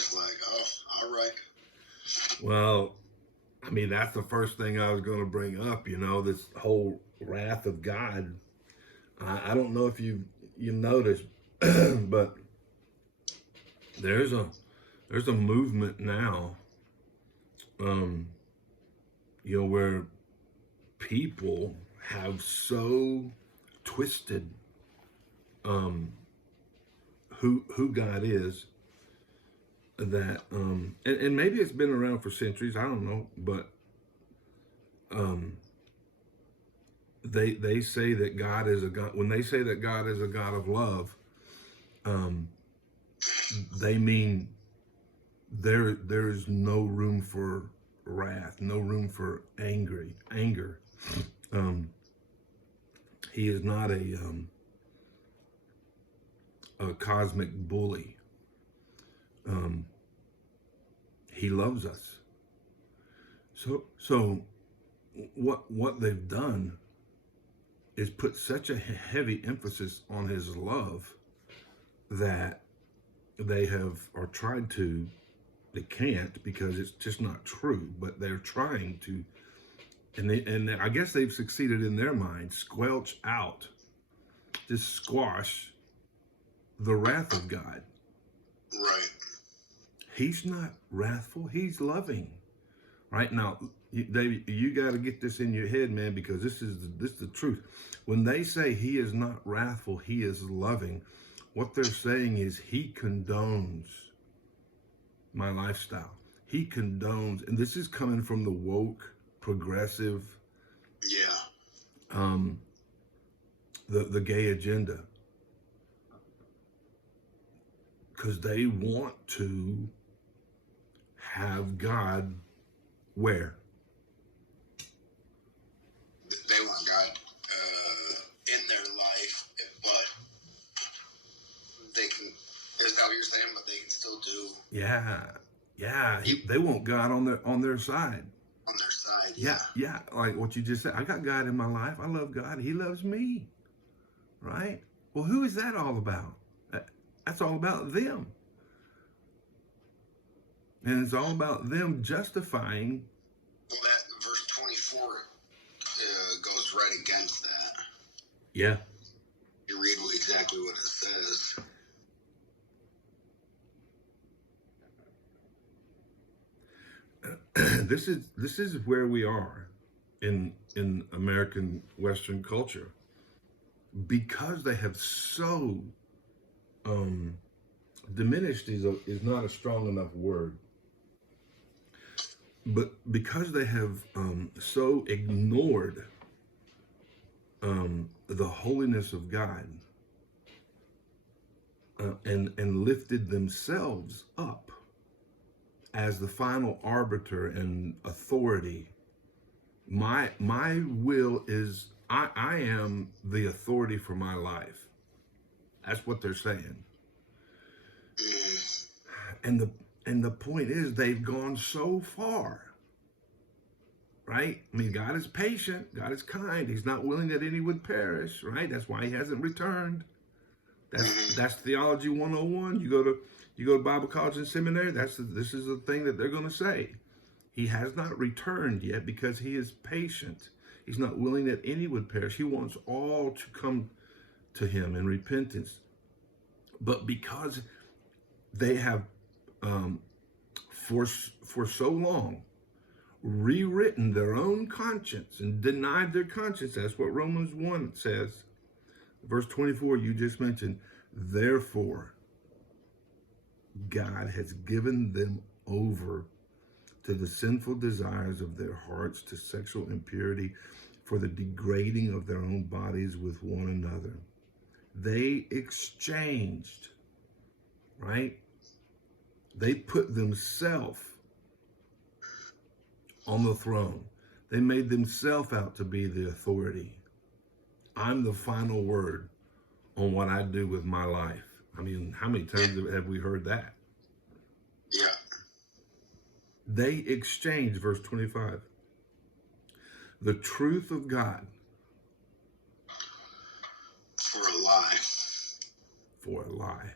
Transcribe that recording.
just like, oh, all right. Well, I mean, that's the first thing I was going to bring up. This whole wrath of God. I don't know if you noticed, but there's a movement now, um, where people have so twisted um, who God is that and maybe it's been around for centuries. I don't know, but um, they say that God is a God. When they say that God is a God of love, um, they mean there is no room for wrath, no room for anger. Um, he is not a cosmic bully. Um, he loves us. So what they've done is put such a heavy emphasis on his love that they have or tried to. They can't because it's just not true. But they're trying to, and I guess they've succeeded in their mind, squelch out, just squash the wrath of God. Right. He's not wrathful. He's loving. Right now, David, you got to get this in your head, man, because this is the truth. When they say he is not wrathful, he is loving. What they're saying is he condones my lifestyle. He condones, and this is coming from the woke, progressive, the gay agenda, because they want to have God where? They want God in their life, but they can. Is that what you're saying? But they can still do. Yeah. They want God on their side. On their side, yeah. Like what you just said. I got God in my life. I love God. He loves me. Right? Well, who is that all about? That's all about them. And it's all about them justifying. Well, that verse 24 goes right against that. Yeah. You read exactly what it says. This is where we are in American Western culture, because they have so diminished is not a strong enough word, but because they have so ignored the holiness of God and lifted themselves up as the final arbiter and authority. My will is I am the authority for my life. That's what they're saying. And the point is, they've gone so far. Right? I mean, God is patient. God is kind. He's not willing that any would perish. Right? That's why he hasn't returned. That's theology 101. You go to Bible college and seminary. This is the thing that they're going to say. He has not returned yet because he is patient. He's not willing that any would perish. He wants all to come to him in repentance. But because they have for so long rewritten their own conscience and denied their conscience, that's what Romans 1 says. Verse 24 you just mentioned. Therefore, God has given them over to the sinful desires of their hearts, to sexual impurity, for the degrading of their own bodies with one another. They exchanged, right? They put themselves on the throne. They made themselves out to be the authority. I'm the final word on what I do with my life. I mean, how many times have we heard that? Yeah. They exchanged, verse 25, the truth of God for a lie. For a lie.